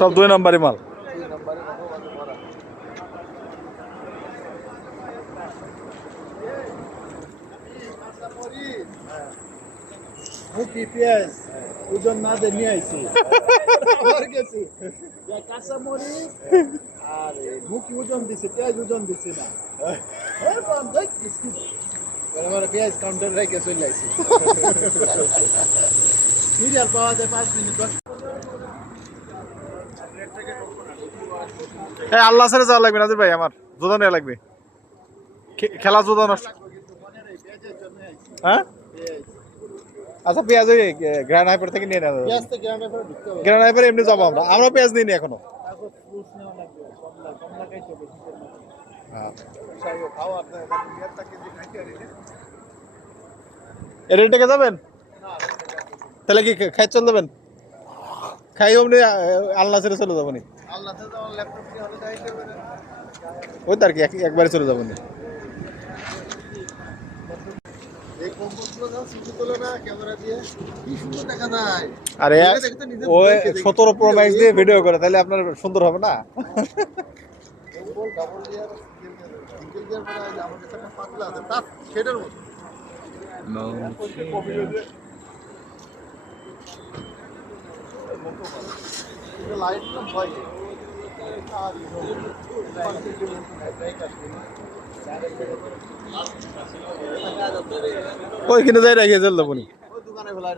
সব 2 নম্বরই মাল। মুখি পেঁয়াজ ওজন না দিয়ে নিয়ে আইছি আমার কাছে কাঁচা মরিচ আর মুখি ওজন দিছে পেঁয়াজ ওজন দিছে না আমার পেঁয়াজ কাউন্টার রেখে চলে আইছি সিরিয়াল পাওয়া যায় 5 মিনিট 10 আল্লাহ ছেড়ে যাওয়া লাগবে নাজির ভাই, আমার জোদা নেওয়া লাগবে, খেলা জোদা নষ্ট। হ্যাঁ আচ্ছা, পেঁয়াজ ওই গ্র্যান্ড হাইপার থেকে নিয়ে নেওয়া পেঁয়াজ থেকে গ্রামে পরে ঢুকতে হবে গ্র্যান্ড হাইপার এমনি যাবো আমরা পেঁয়াজ নিই নি এখনো। তারপর ফ্রুটস নেওয়া লাগবে কম লাগাইতে হবে এর থেকে যাবেন তাহলে কি খাই চলে যাবেন? খাই অমনি আল্লাহ ছেড়ে চলে যাবো নি, আল্লাহ তো আমার ল্যাপটপ দিয়ে হলে দেখাইতে পারে ওই তার কি একবারে চলে যাবো নি। এই কম্পোস্টগুলো দাও সিটি তোলে না ক্যামেরা দিয়ে কি সুন্দর দেখা যায়। আরে ওই 17 প্রো ম্যাক্স দিয়ে ভিডিও করে, তাহলে আপনার সুন্দর হবে না? বল ডাবল ইয়ার সিঙ্গেল ইয়ার মানে আমার কাছে একটা পাতলা আছে তার সেটার মতো লাইট না ভয় ওইখানে যাই রাখিয়ে চল যাবো নি। ওই দোকানে ফেলাই